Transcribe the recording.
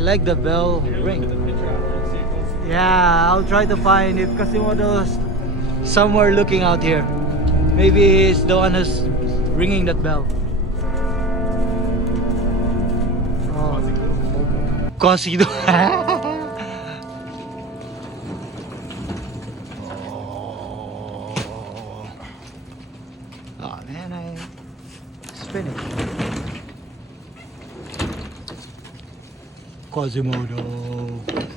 like the bell ring. Yeah, I'll try to find if Quasimodo's somewhere looking out here. Maybe he's the one who's ringing that bell. Oh. Quasimodo. Oh man, I spinning. Quasimodo.